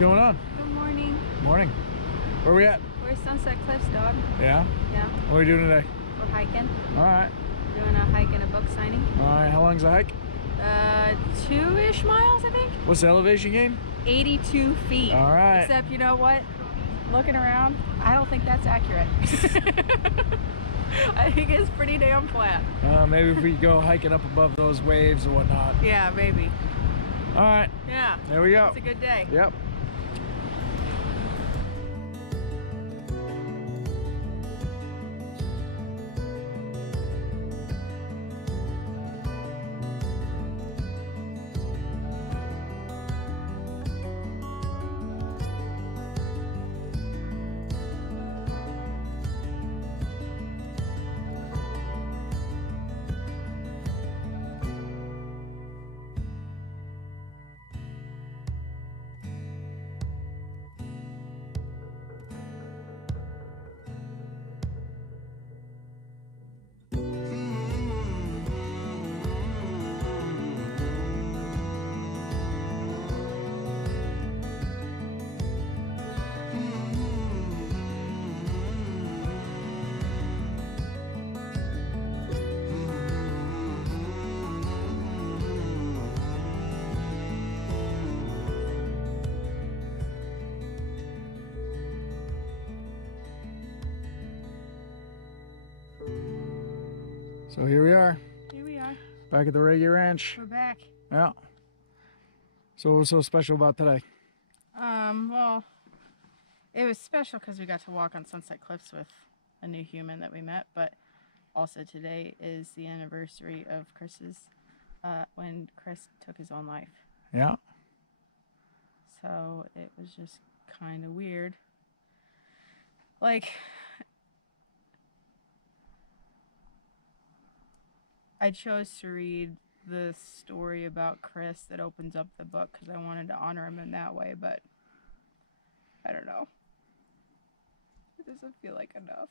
going on? Good morning. Morning. Where are we at? We're Sunset Cliffs, dog. Yeah? Yeah. What are we doing today? We're hiking. Alright. Doing a hike and a book signing. Alright, how long's the hike? 2-ish miles, I think. What's the elevation gain? 82 feet. Alright. Except, you know what? Looking around, I don't think that's accurate. I think it's pretty damn flat. Maybe if we go hiking up above those waves or whatnot. Yeah, maybe. Alright. Yeah. There we go. It's a good day. Yep. So here we are. Here we are. Back at the Reggae Ranch. We're back. Yeah. So what was so special about today? Well, it was special because we got to walk on Sunset Cliffs with a new human that we met, but also today is the anniversary of Chris's, when Chris took his own life. Yeah. So it was just kind of weird. Like, I chose to read the story about Chris that opens up the book because I wanted to honor him in that way, but I don't know. It doesn't feel like enough.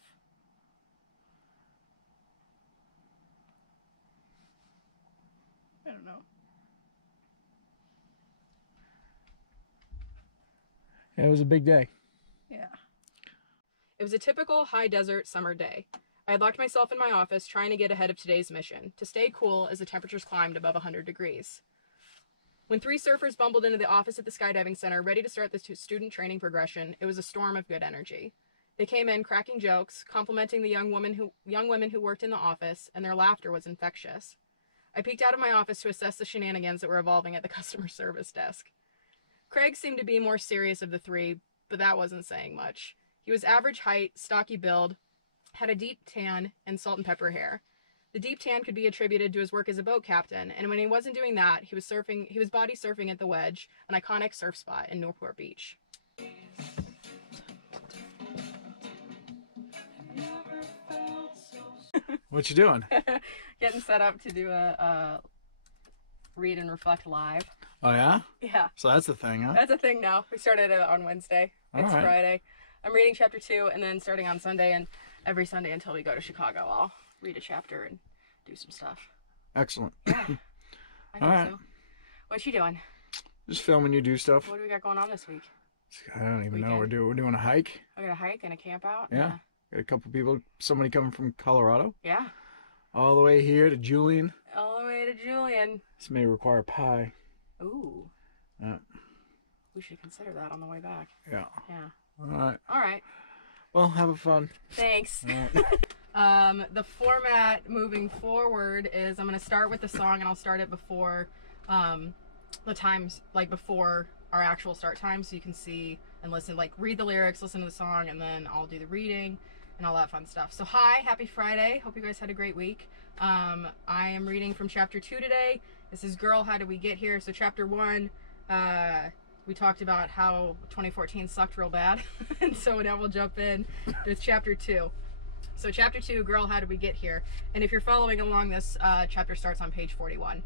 I don't know. Yeah, it was a big day. Yeah. It was a typical high desert summer day. I had locked myself in my office trying to get ahead of today's mission, to stay cool as the temperatures climbed above 100 degrees. When 3 surfers bumbled into the office at the skydiving center ready to start the student training progression, it was a storm of good energy. They came in cracking jokes, complimenting the young women who worked in the office, and their laughter was infectious. I peeked out of my office to assess the shenanigans that were evolving at the customer service desk. Craig seemed to be more serious of the 3, but that wasn't saying much. He was average height, stocky build, had a deep tan, and salt and pepper hair. The deep tan could be attributed to his work as a boat captain, and when he wasn't doing that, he was body surfing at the Wedge, an iconic surf spot in Newport Beach. What you doing? Getting set up to do a read and reflect live. Oh yeah? Yeah. So that's the thing, huh? That's a thing now. We started it on Wednesday. It's right. Friday. I'm reading chapter 2, and then starting on Sunday, and every Sunday until we go to Chicago, I'll read a chapter and do some stuff. Excellent. Yeah, I think so. What you doing? Just filming you do stuff. What do we got going on this week? I don't even know. Weekend. We're doing a hike. I got a hike and a camp out. Yeah. Got a couple people, somebody coming from Colorado. Yeah. All the way here to Julian. All the way to Julian. This may require pie. Ooh. Yeah. We should consider that on the way back. Yeah. Yeah. All right. All right. Well, have fun. Thanks. All right. The format moving forward is I'm going to start with the song, and I'll start it before the times, like before our actual start time, so you can see and listen, like read the lyrics, listen to the song, and then I'll do the reading and all that fun stuff. So hi, happy Friday. Hope you guys had a great week. I am reading from chapter 2 today. This is Girl, How Did We Get Here? So chapter 1, we talked about how 2014 sucked real bad. And so now we'll jump in with chapter 2. So chapter 2, Girl, How Did We Get Here? And if you're following along, this chapter starts on page 41.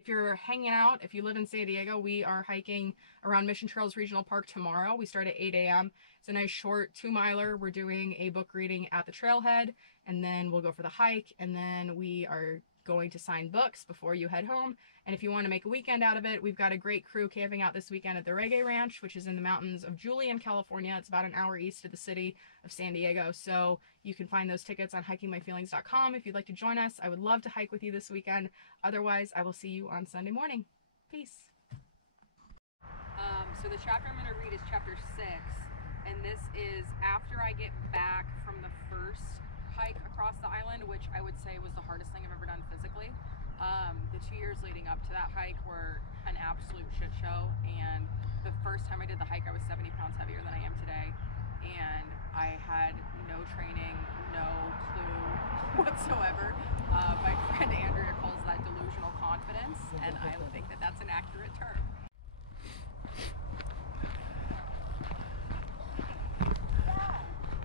If you're hanging out, if you live in San Diego, we are hiking around Mission Trails Regional Park tomorrow. We start at 8 a.m. It's a nice short 2-miler. We're doing a book reading at the trailhead, and then we'll go for the hike, and then we are going to sign books before you head home. And if you want to make a weekend out of it, we've got a great crew camping out this weekend at the Reggae Ranch, which is in the mountains of Julian, California. It's about an hour east of the city of San Diego. So you can find those tickets on hikingmyfeelings.com if you'd like to join us. I would love to hike with you this weekend. Otherwise, I will see you on Sunday morning. Peace. So the chapter I'm going to read is chapter 6, and this is after I get back from the first hike across the island, which I would say was the hardest thing I've ever done physically. The 2 years leading up to that hike were an absolute shit show, and the first time I did the hike I was 70 pounds heavier than I am today, and I had no training, no clue whatsoever. My friend Andrea calls that delusional confidence, and I think that that's an accurate term.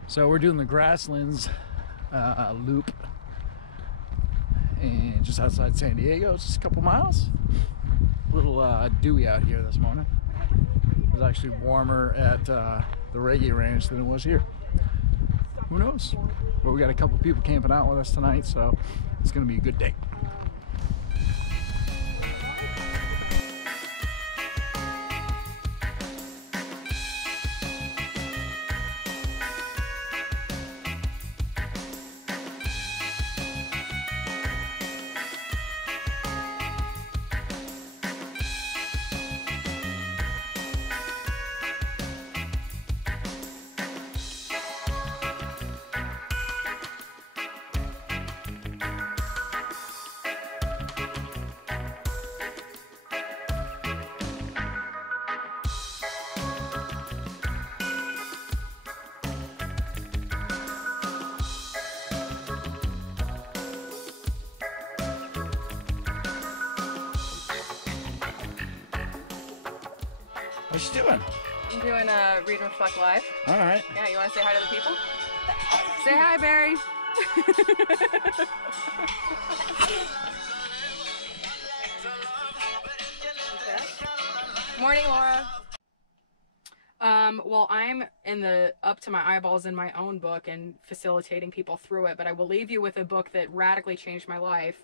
So we're doing the Grasslands loop, and just outside San Diego, just a couple miles. A little dewy out here this morning. It was actually warmer at the Reggae Ranch than it was here. Who knows? But we got a couple people camping out with us tonight, so it's gonna be a good day. What you doing? I'm doing a Read and Reflect Live. All right. Yeah, you want to say hi to the people? Say hi, Barry. Morning, Laura. Well, I'm up to my eyeballs in my own book and facilitating people through it, but I will leave you with a book that radically changed my life,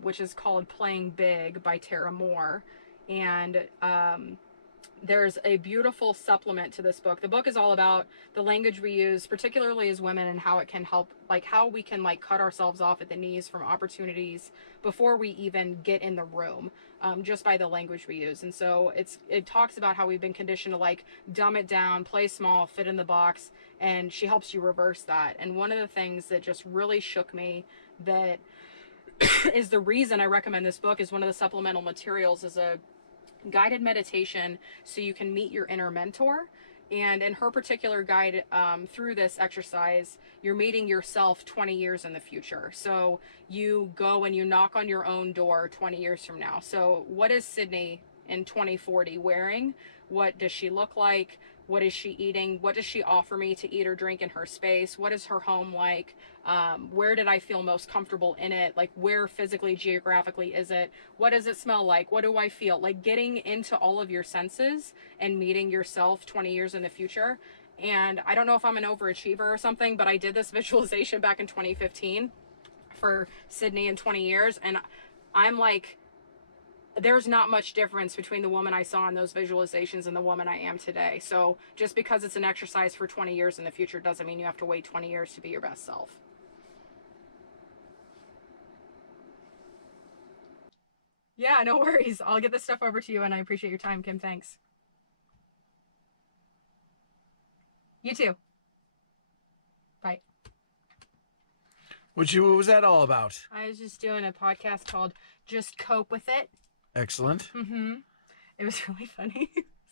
which is called Playing Big by Tara Moore. And there's a beautiful supplement to this book. The book is all about the language we use, particularly as women, and how it can help, like how we can like cut ourselves off at the knees from opportunities before we even get in the room, just by the language we use. And so it talks about how we've been conditioned to like dumb it down, play small, fit in the box, and she helps you reverse that. And one of the things that just really shook me, that is the reason I recommend this book, is one of the supplemental materials is a guided meditation so you can meet your inner mentor. And in her particular guide, through this exercise, you're meeting yourself 20 years in the future. So you go and you knock on your own door 20 years from now. So what is Sydney in 2040 wearing? What does she look like? What is she eating? What does she offer me to eat or drink in her space? What is her home like? Where did I feel most comfortable in it? Like, where physically, geographically is it? What does it smell like? What do I feel? Like, getting into all of your senses and meeting yourself 20 years in the future. And I don't know if I'm an overachiever or something, but I did this visualization back in 2015 for Sydney in 20 years. And I'm like, there's not much difference between the woman I saw in those visualizations and the woman I am today. So just because it's an exercise for 20 years in the future doesn't mean you have to wait 20 years to be your best self. Yeah, no worries. I'll get this stuff over to you, and I appreciate your time, Kim. Thanks. You too. Bye. What was that all about? I was just doing a podcast called Just Cope With It. Excellent. It was really funny.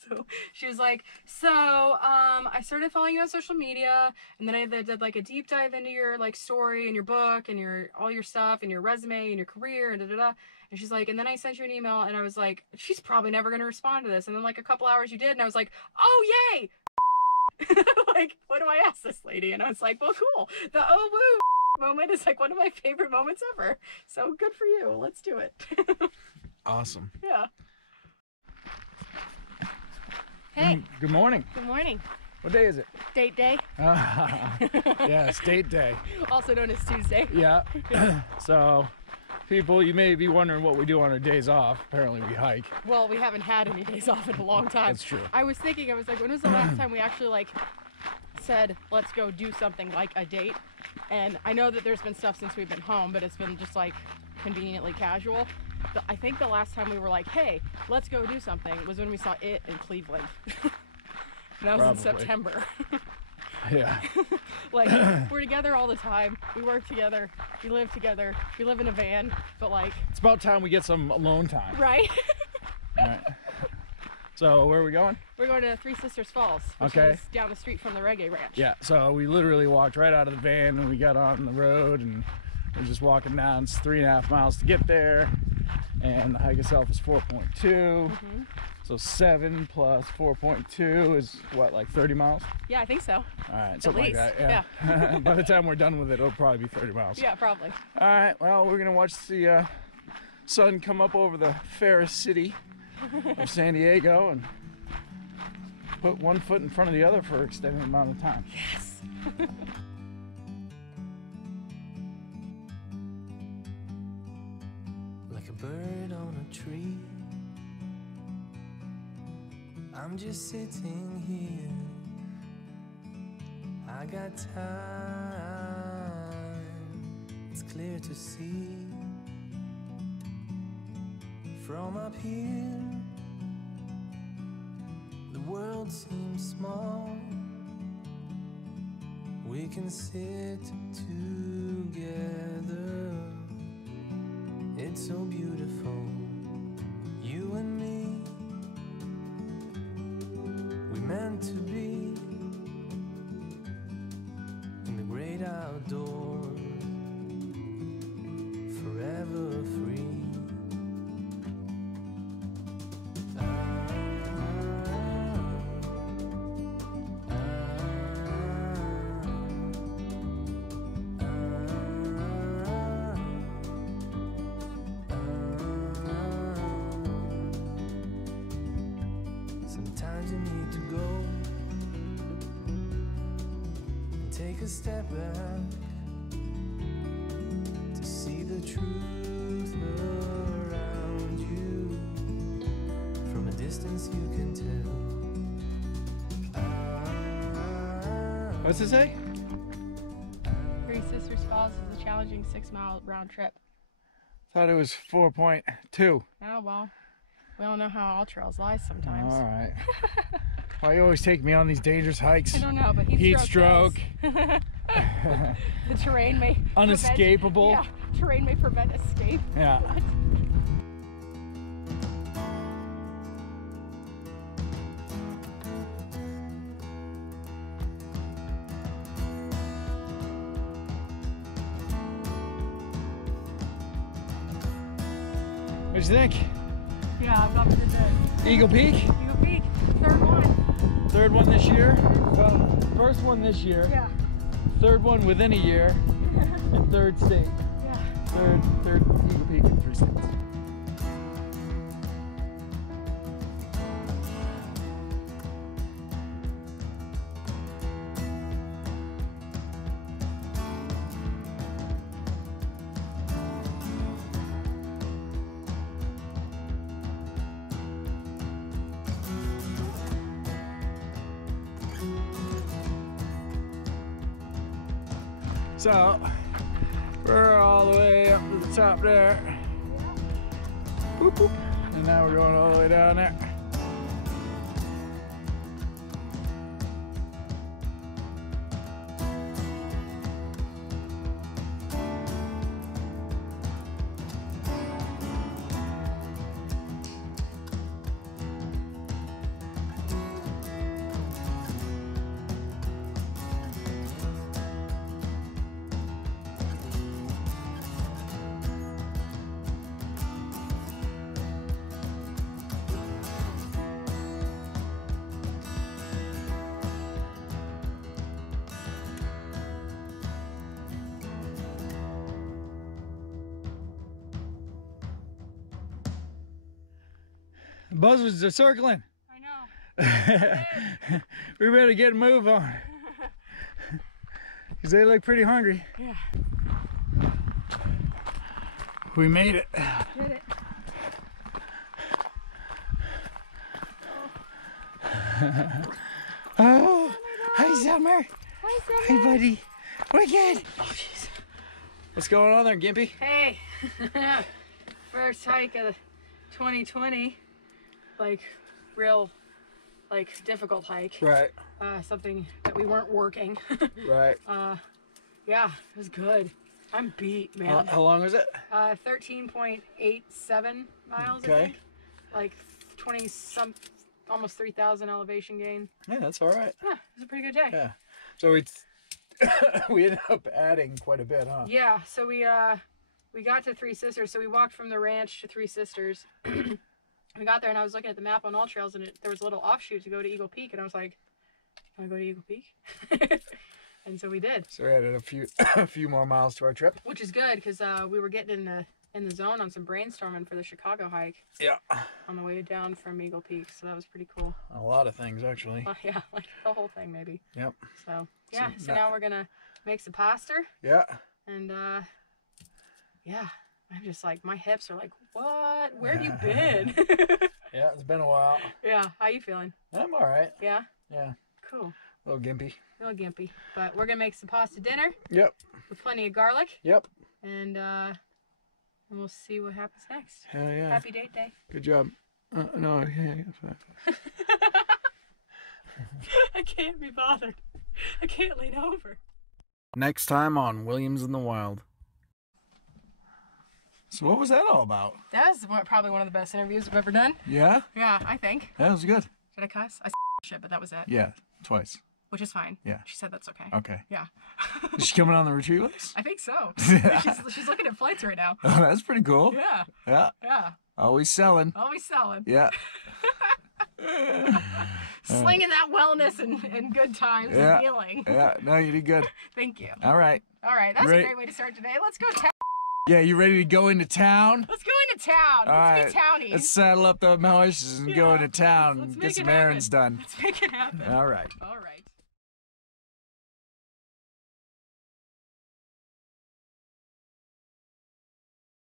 So she was like, I started following you on social media, and then I did like a deep dive into your like story and your book and all your stuff and your resume and your career and da-da-da. And she's like, and then I sent you an email, and I was like, she's probably never going to respond to this. And then like a couple hours you did, and I was like, oh yay. Like, what do I ask this lady? And I was like, well, cool. The oh woo moment is like one of my favorite moments ever. So good for you. Let's do it. Awesome. Yeah. Hey. Good morning. Good morning. What day is it? Date day. Yeah, it's date day. Also known as Tuesday. Yeah. So people, you may be wondering what we do on our days off. Apparently we hike. Well, we haven't had any days off in a long time. That's true. I was thinking, I was like, when was the last time we actually like said, let's go do something like a date? And I know that there's been stuff since we've been home, but it's been just like conveniently casual. But I think the last time we were like, hey, let's go do something was when we saw It in Cleveland. And that was in September. Yeah. Like, we're together all the time. We work together. We live together. We live in a van, but like... It's about time we get some alone time. Right? All right. So, where are we going? We're going to Three Sisters Falls, which Okay. is down the street from the Reggae Ranch. Yeah, so we literally walked right out of the van and we got on the road and we're just walking down. It's 3.5 miles to get there. And the hike itself is 4.2. So 7 plus 4.2 is what, like 30 miles? Yeah, I think so. All right, something like that. Yeah. By the time we're done with it, it'll probably be 30 miles. Yeah, probably. All right, well, we're gonna watch the sun come up over the fairest city of San Diego and put one foot in front of the other for an extended amount of time. Yes. Like a bird on a tree, I'm just sitting here. I got time, it's clear to see. From up here, the world seems small. We can sit together. It's so beautiful, you and me. We meant to be in the great outdoors, forever free. Sometimes you need to go and take a step back to see the truth around you. From a distance you can tell. What's it say? Three Sisters Falls is a challenging 6-mile round trip. Thought it was 4.2. Oh, well, we all know how all trails lie sometimes. All right. Why you always take me on these dangerous hikes? I don't know, but Heat stroke. The terrain may Unescapable. Prevent, yeah, terrain may prevent escape. Yeah. What? What'd you think? Yeah, I'm up to the Eagle Peak? Eagle Peak, third one. Third one this year? Well, first one this year. Yeah. Third one within a year. And third state. Yeah. Third Eagle Peak in 3 states. So, we're all the way up to the top there. Boop, boop. And now we're going all the way down there. Buzzards are circling. I know. We better get a move on. Because they look pretty hungry. Yeah. We made it. Did it. Oh, hi Summer. Hi, Hi Summer. buddy. We're good. Oh jeez. What's going on there, Gimpy? Hey. First hike of 2020. Like, real, like, difficult hike. Right. Something that we weren't working. Right. Yeah, it was good. I'm beat, man. How long was it? 13.87 miles, Okay. I think. Like 20 some, almost 3,000 elevation gain. Yeah, that's all right. Yeah, it was a pretty good day. Yeah. So we ended up adding quite a bit, huh? Yeah, so we got to Three Sisters. So we walked from the ranch to Three Sisters. We got there and I was looking at the map on All Trails and there was a little offshoot to go to Eagle Peak and I was like, "Can I go to Eagle Peak?" And so we did. So we added a few more miles to our trip. Which is good because we were getting in the zone on some brainstorming for the Chicago hike. Yeah. On the way down from Eagle Peak, so that was pretty cool. A lot of things actually. Yeah, like the whole thing maybe. Yep. So yeah, so now we're gonna make some pasta Yeah. and yeah, I'm just like my hips are like, what? Where have you been? Yeah, it's been a while. Yeah, how you feeling? I'm all right. Yeah. Yeah. Cool. A little gimpy. A little gimpy, but we're gonna make some pasta dinner Yep. with plenty of garlic, Yep. and we'll see what happens next. Hell yeah. Happy date day. Good job. No, yeah, fine. I can't be bothered. I can't lean over. Next time on Williams in the Wild. So what was that all about? That was probably one of the best interviews I've ever done. Yeah? Yeah, I think. That was good. Did I cuss? I shit, but that was it. Yeah, twice. Which is fine. Yeah. She said that's okay. Okay. Yeah. Is she coming on the retreat with us? I think so. Yeah. She's looking at flights right now. Oh, that's pretty cool. Yeah. Yeah. Yeah. Always selling. Always selling. Yeah. Slinging that wellness and good times Yeah. and healing. Yeah. No, you did good. Thank you. All right. All right. That's Right. a great way to start today. Let's go town. Yeah, you ready to go into town? Let's go into town. All Let's right. get towny. Let's saddle up the horses and go Yeah. into town Let's and make get some it happen. errands done. Let's make it happen. All right. All right.